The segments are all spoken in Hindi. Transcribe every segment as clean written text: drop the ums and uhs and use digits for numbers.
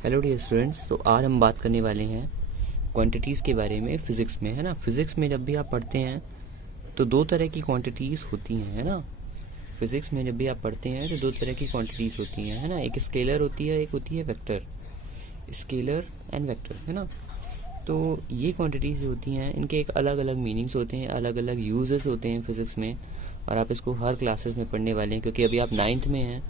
Hello dear students. तो आज हम बात करने वाले हैं क्वांटिटीज़ के बारे में फिज़िक्स में, है ना। फिज़िक्स में जब भी आप पढ़ते हैं तो दो तरह की क्वांटिटीज़ होती हैं, है ना। फिज़िक्स में जब भी आप पढ़ते हैं तो दो तरह की क्वांटिटीज़ होती हैं, है ना। एक स्केलर होती है, एक होती है वेक्टर। स्केलर एंड वेक्टर, है ना। तो ये क्वांटिटीज़ होती हैं, इनके एक अलग अलग मीनिंग्स होते हैं, अलग अलग यूजेस होते हैं फिज़िक्स में। और आप इसको हर क्लासेस में पढ़ने वाले हैं, क्योंकि अभी आप 9th में हैं,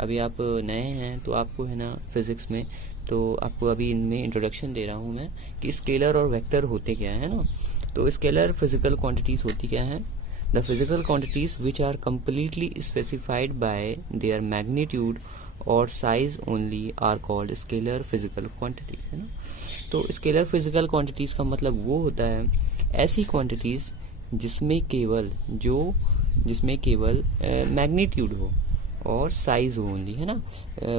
अभी आप नए हैं, तो आपको, है ना, फिज़िक्स में तो आपको अभी इनमें इंट्रोडक्शन दे रहा हूँ मैं कि स्केलर और वेक्टर होते क्या है ना। तो स्केलर फिजिकल क्वांटिटीज़ होती क्या हैं? The physical quantities which are completely specified by their magnitude और size only are called scalar physical quantities, है ना। तो स्केलर फिजिकल क्वांटिटीज़ का मतलब वो होता है ऐसी क्वांटिटीज़ जिसमें केवल मैग्नीट्यूड हो और साइज हो ओनली, है ना।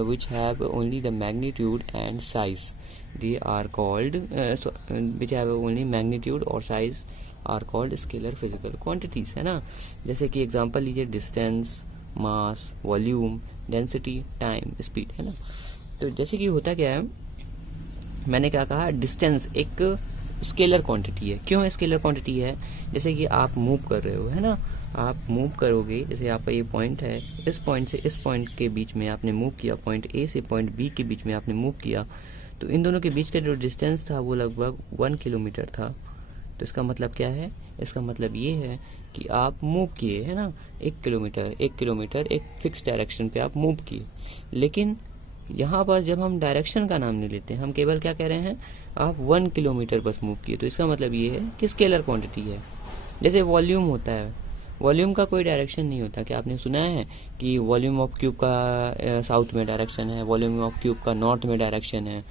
Which have only the magnitude and size, they are called which have only magnitude और size are called scalar physical quantities, है ना। जैसे कि एग्जांपल लीजिए, distance, mass, volume, density, time, speed, है ना। तो जैसे कि होता क्या है, मैंने क्या कहा, डिस्टेंस एक स्केलर क्वांटिटी है। क्यों स्केलर क्वांटिटी है? जैसे कि आप मूव कर रहे हो, है ना, आप मूव करोगे, जैसे आपका ये पॉइंट है, इस पॉइंट से इस पॉइंट के बीच में आपने मूव किया, पॉइंट ए से पॉइंट बी के बीच में आपने मूव किया, तो इन दोनों के बीच का जो डिस्टेंस था वो लगभग 1 किलोमीटर था। तो इसका मतलब क्या है? इसका मतलब ये है कि आप मूव किए, है ना, 1 किलोमीटर एक फिक्स डायरेक्शन पे आप मूव किए। लेकिन यहाँ पर जब हम डायरेक्शन का नाम नहीं लेते, हम केवल क्या कह रहे हैं, आप 1 किलोमीटर बस मूव किए, तो इसका मतलब ये है कि स्केलर क्वांटिटी है। जैसे वॉल्यूम होता है, वॉल्यूम का कोई डायरेक्शन नहीं होता। क्या आपने सुना है कि वॉल्यूम ऑफ क्यूब का साउथ में डायरेक्शन है, वॉल्यूम ऑफ क्यूब का नॉर्थ में डायरेक्शन है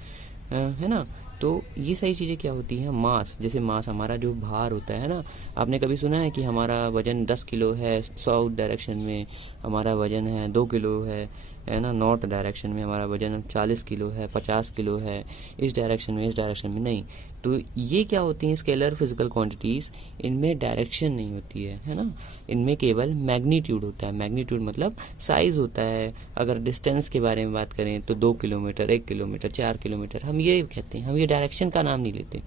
ना। तो ये सारी चीज़ें क्या होती हैं, मास। जैसे मास हमारा जो भार होता है ना, आपने कभी सुना है कि हमारा वजन 10 किलो है साउथ डायरेक्शन में, हमारा वजन है 2 किलो है ना, नॉर्थ डायरेक्शन में हमारा वजन 40 किलो है, 50 किलो है, इस डायरेक्शन में नहीं। तो ये क्या होती हैं, स्केलर फिजिकल क्वांटिटीज़। इनमें डायरेक्शन नहीं होती है ना, इनमें केवल मैग्नीट्यूड होता है। मैग्नीट्यूड मतलब साइज होता है। अगर डिस्टेंस के बारे में बात करें तो 2 किलोमीटर, 1 किलोमीटर, 4 किलोमीटर, हम ये कहते हैं, हम ये डायरेक्शन का नाम नहीं लेते।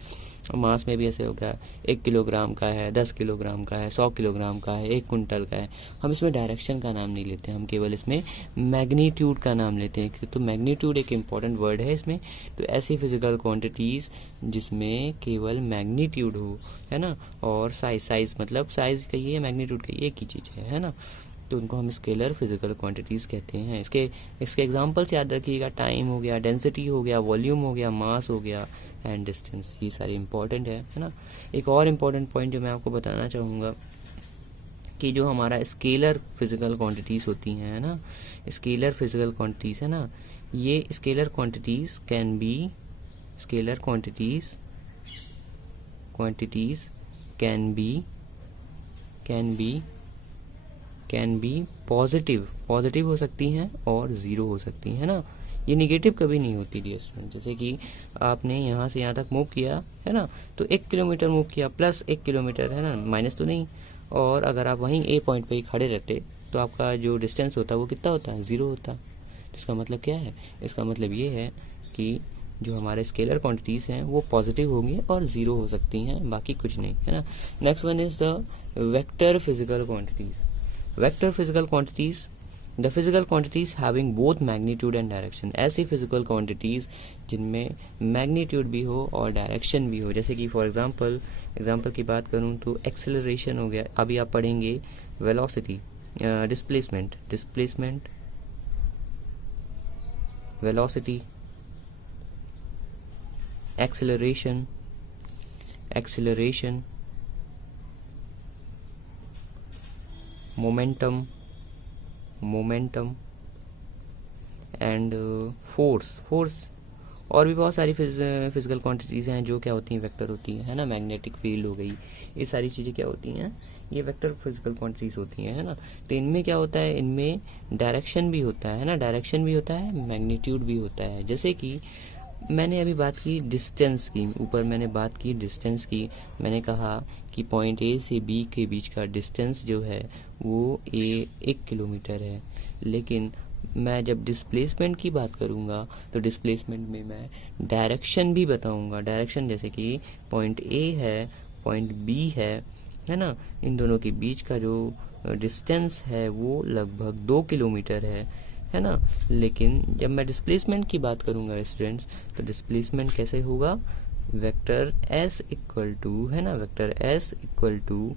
मास में भी ऐसे हो गया, 1 किलोग्राम का है, 10 किलोग्राम का है, 100 किलोग्राम का है, 1 कुंटल का है, हम इसमें डायरेक्शन का नाम नहीं लेते, हम केवल इसमें मैग्नीट्यूड का नाम लेते हैं। तो मैग्नीट्यूड एक इम्पॉर्टेंट वर्ड है इसमें। तो ऐसी फिजिकल क्वांटिटीज़ जिसमें केवल मैग्नीट्यूड हो, है ना, और साइज मतलब साइज कहिए, मैग्नीट्यूड कहिए, एक ही चीज़ है ना। तो उनको हम स्केलर फिजिकल क्वांटिटीज़ कहते हैं। इसके एग्जांपल्स याद रखिएगा, टाइम हो गया, डेंसिटी हो गया, वॉल्यूम हो गया, मास हो गया एंड डिस्टेंस। ये सारे इंपॉर्टेंट है ना। एक और इम्पॉर्टेंट पॉइंट जो मैं आपको बताना चाहूँगा कि जो हमारा स्केलर फिजिकल क्वांटिटीज़ होती हैं, है ना, स्केलर फिजिकल क्वांटिटीज़, है ना, ये scalar quantities scalar quantities can be positive हो सकती हैं और ज़ीरो हो सकती हैं, है ना। ये निगेटिव कभी नहीं होती डियर स्टूडेंट। जैसे कि आपने यहाँ से यहाँ तक मूव किया, है ना, तो 1 किलोमीटर मूव किया, प्लस 1 किलोमीटर, है ना, माइनस तो नहीं। और अगर आप वहीं ए पॉइंट पे ही खड़े रहते तो आपका जो डिस्टेंस होता है वो कितना होता है, 0 होता। इसका मतलब क्या है? इसका मतलब ये है कि जो हमारे स्केलर क्वांटिटीज़ हैं वो पॉजिटिव होंगी और 0 हो सकती हैं, बाकी कुछ नहीं, है ना। Next one is the vector physical quantities. Vector physical quantities, the physical quantities having both magnitude and direction. ऐसी फिजिकल क्वांटिटीज़ जिनमें मैग्नीट्यूड भी हो और डायरेक्शन भी हो। जैसे कि फॉर एग्जांपल की बात करूं तो एक्सेलरेशन हो गया। अभी आप पढ़ेंगे velocity, displacement, velocity, acceleration, momentum and force. और भी बहुत सारी फिजिकल क्वांटिटीज़ हैं जो क्या होती हैं, वेक्टर होती हैं, है ना। मैग्नेटिक फील्ड हो गई, ये सारी चीज़ें क्या होती हैं, ये वेक्टर फिजिकल क्वांटिटीज़ होती हैं, है ना। तो इनमें क्या होता है, इनमें डायरेक्शन भी होता है ना, डायरेक्शन भी होता है, मैग्नीट्यूड भी होता है। जैसे कि मैंने अभी बात की डिस्टेंस की, ऊपर मैंने बात की डिस्टेंस की। मैंने कहा कि पॉइंट ए से बी के बीच का डिस्टेंस जो है वो 1 किलोमीटर है। लेकिन मैं जब डिस्प्लेसमेंट की बात करूँगा तो डिस्प्लेसमेंट में मैं डायरेक्शन भी बताऊँगा। डायरेक्शन जैसे कि पॉइंट ए है, पॉइंट बी है ना, इन दोनों के बीच का जो डिस्टेंस है वो लगभग 2 किलोमीटर है ना। लेकिन जब मैं डिस्प्लेसमेंट की बात करूँगा स्टूडेंट्स, तो डिस्प्लेसमेंट कैसे होगा, वेक्टर s इक्वल टू, है ना, vector s equal to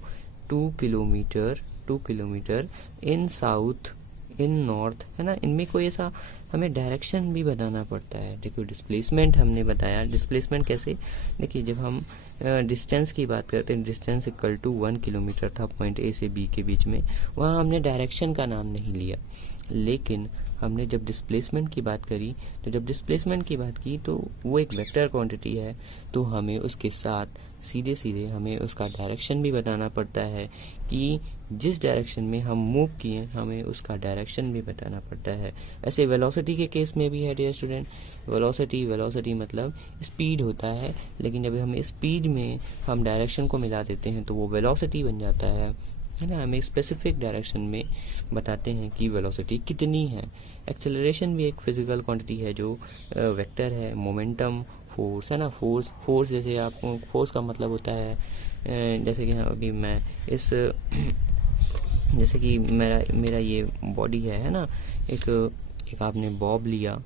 2 kilometre in south, in north, है ना। इनमें कोई ऐसा हमें डायरेक्शन भी बताना पड़ता है। देखो डिस्प्लेसमेंट हमने बताया, डिस्प्लेसमेंट कैसे, देखिए जब हम डिस्टेंस की बात करते हैं, डिस्टेंस इक्वल टू 1 किलोमीटर था पॉइंट ए से बी के बीच में, वहाँ हमने डायरेक्शन का नाम नहीं लिया। लेकिन हमने जब डिस्प्लेसमेंट की बात करी, तो जब डिस्प्लेसमेंट की बात की तो वो एक वेक्टर क्वांटिटी है, तो हमें उसके साथ सीधे सीधे हमें उसका डायरेक्शन भी बताना पड़ता है कि जिस डायरेक्शन में हम मूव किए हमें उसका डायरेक्शन भी बताना पड़ता है। ऐसे वेलोसिटी के केस में भी है डियर स्टूडेंट। वेलोसिटी मतलब स्पीड होता है, लेकिन जब हम स्पीड में हम डायरेक्शन को मिला देते हैं तो वो वेलोसिटी बन जाता है ना। हमें स्पेसिफिक डायरेक्शन में बताते हैं कि वेलोसिटी कितनी है। एक्सेलरेशन भी एक फिजिकल क्वांटिटी है जो वेक्टर है। मोमेंटम, फोर्स, है ना, फोर्स जैसे आपको, फोर्स का मतलब होता है जैसे कि अभी मैं इस जैसे कि मेरा ये बॉडी है ना, एक आपने बॉब लिया,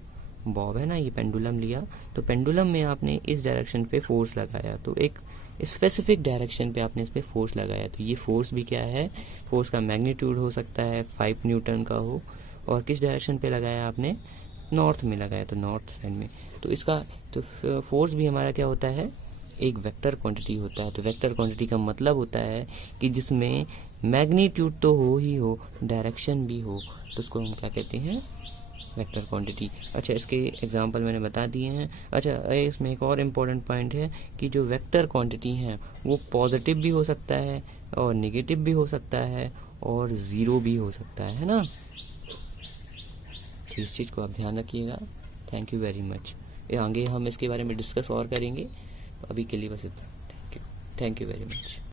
बॉब है ना, ये पेंडुलम लिया, तो पेंडुलम में आपने इस डायरेक्शन पे फोर्स लगाया, तो एक स्पेसिफिक डायरेक्शन पे आपने इस पे फोर्स लगाया, तो ये फोर्स भी क्या है, फोर्स का मैग्नीट्यूड हो सकता है 5 न्यूटन का हो, और किस डायरेक्शन पे लगाया आपने, नॉर्थ में लगाया, तो नॉर्थ साइड में, तो इसका तो फोर्स भी हमारा क्या होता है, एक वेक्टर क्वांटिटी होता है। तो वेक्टर क्वांटिटी का मतलब होता है कि जिसमें मैग्नीट्यूड तो हो ही हो, डायरेक्शन भी हो, तो उसको हम क्या कहते हैं, वेक्टर क्वांटिटी। अच्छा, इसके एग्जांपल मैंने बता दिए हैं। अच्छा, इसमें एक और इम्पोर्टेंट पॉइंट है कि जो वेक्टर क्वांटिटी हैं वो पॉजिटिव भी हो सकता है और नेगेटिव भी हो सकता है और ज़ीरो भी हो सकता है ना। तो इस चीज़ को आप ध्यान रखिएगा। Thank you very much. आगे हम इसके बारे में डिस्कस और करेंगे, अभी के लिए बस इतना। Thank you very much.